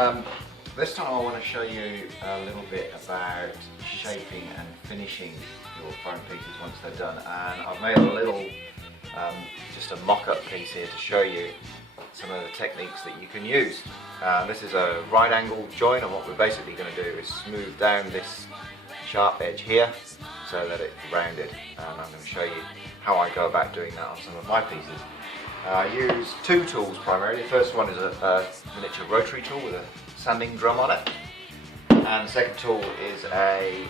Um, this time I want to show you a little bit about shaping and finishing your foam pieces once they're done, and I've made a little, just a mock-up piece here to show you some of the techniques that you can use. This is a right angle join, and what we're basically going to do is smooth down this sharp edge here so that it's rounded, and I'm going to show you how I go about doing that on some of my pieces. I use two tools primarily. The first one is a miniature rotary tool with a sanding drum on it, and the second tool is a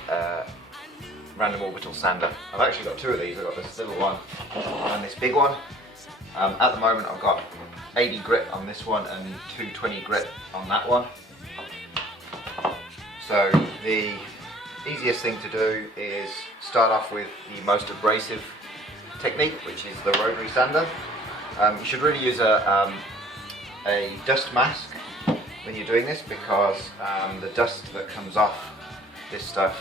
random orbital sander. I've actually got two of these. I've got this little one and this big one. At the moment I've got 80 grit on this one and 220 grit on that one. So the easiest thing to do is start off with the most abrasive technique, which is the rotary sander. You should really use a dust mask when you're doing this, because the dust that comes off this stuff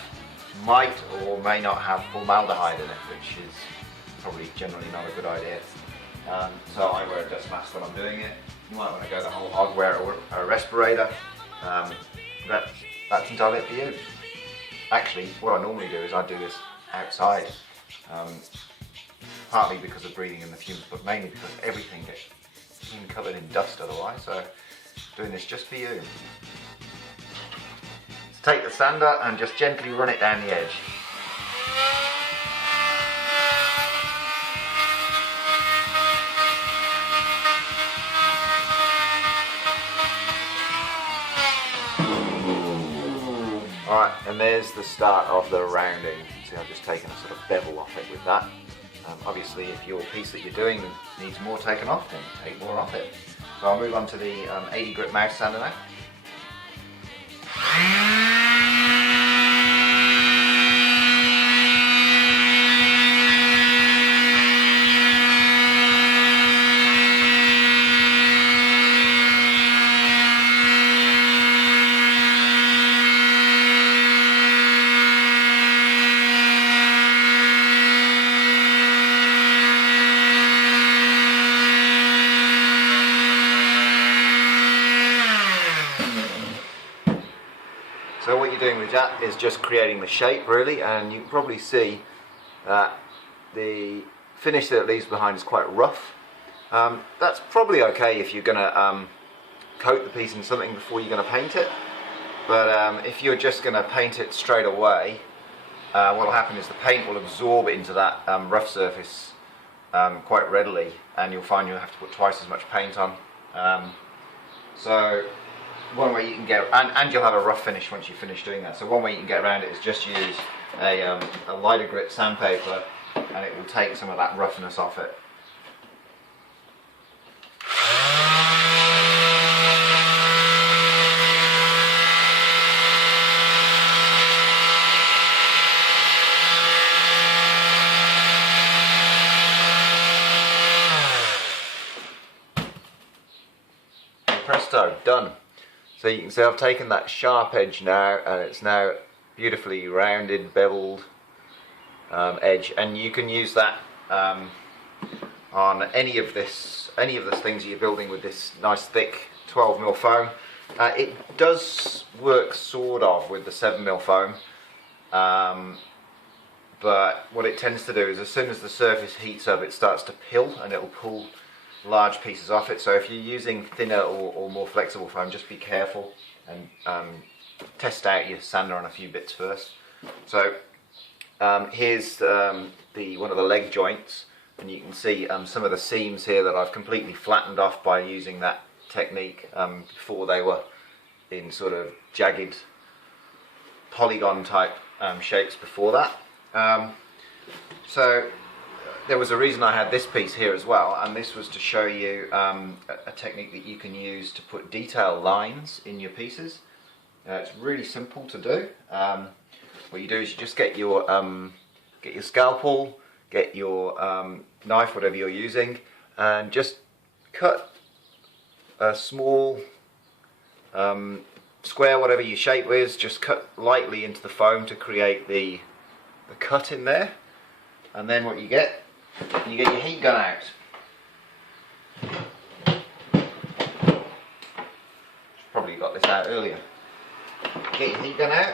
might or may not have formaldehyde in it, which is probably generally not a good idea. So I wear a dust mask when I'm doing it. You might want to go the whole hog, wear a respirator. That's entirely up to you. Actually, what I normally do is I do this outside. Partly because of breathing in the fumes, but mainly because everything gets covered in dust otherwise, so doing this just for you. So take the sander and just gently run it down the edge. Alright, and there's the start of the rounding. You can see I've just taken a sort of bevel off it with that. Obviously, if your piece that you're doing needs more taken off, then take more off it. So I'll move on to the 80 grit mouse sander now. So what you're doing with that is just creating the shape really, and you can probably see that the finish that it leaves behind is quite rough. That's probably okay if you're going to coat the piece in something before you're going to paint it, but if you're just going to paint it straight away, what will happen is the paint will absorb into that rough surface quite readily, and you'll find you'll have to put twice as much paint on. So one way you can get, and you'll have a rough finish once you finish doing that. So one way you can get around it is just use a lighter grit sandpaper, and it will take some of that roughness off it. And presto, done. So you can see I've taken that sharp edge now, and it's now beautifully rounded, beveled edge, and you can use that on any of the things you're building with this nice thick 12mm foam. It does work sort of with the 7mm foam, but what it tends to do is as soon as the surface heats up, it starts to pill, and it will pull large pieces off it. So if you're using thinner or more flexible foam, just be careful and test out your sander on a few bits first. So here's one of the leg joints, and you can see some of the seams here that I've completely flattened off by using that technique. Before they were in sort of jagged polygon type shapes before that. So there was a reason I had this piece here as well, and this was to show you a technique that you can use to put detail lines in your pieces. It's really simple to do. What you do is you just get your scalpel, get your knife, whatever you're using, and just cut a small square, whatever your shape is, just cut lightly into the foam to create the cut in there. And then what you get your heat gun out. Probably got this out earlier. Get your heat gun out.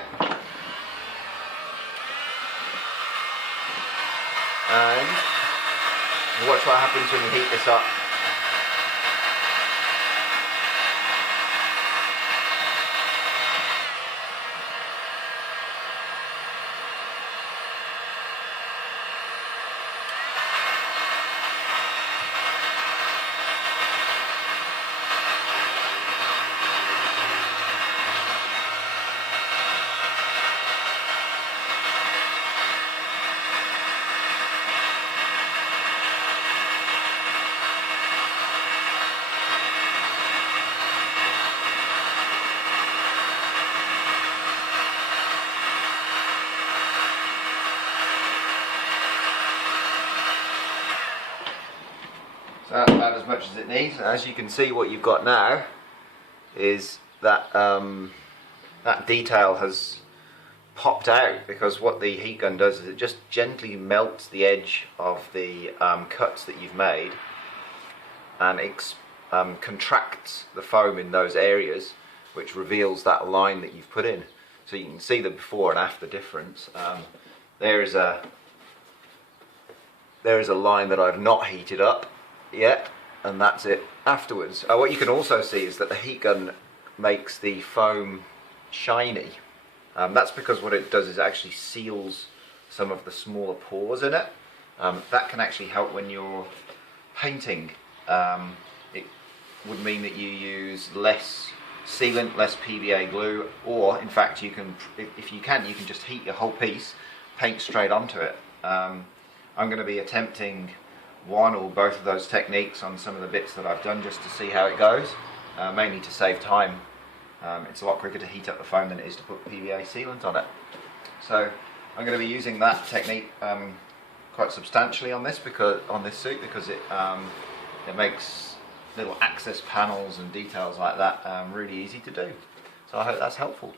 And watch what happens when you heat this up. So that's about as much as it needs. As you can see, what you've got now is that that detail has popped out, because what the heat gun does is it just gently melts the edge of the cuts that you've made, and contracts the foam in those areas, which reveals that line that you've put in. So you can see the before and after difference. There is a line that I've not heated up yet, and that's it afterwards. What you can also see is that the heat gun makes the foam shiny. That's because what it does is it actually seals some of the smaller pores in it. That can actually help when you're painting. It would mean that you use less sealant, less PVA glue, or in fact you can, if you can just heat your whole piece, paint straight onto it. I'm going to be attempting one or both of those techniques on some of the bits that I've done, just to see how it goes, mainly to save time. It's a lot quicker to heat up the foam than it is to put PVA sealant on it. So I'm going to be using that technique quite substantially on this suit, because it makes little access panels and details like that really easy to do. So I hope that's helpful.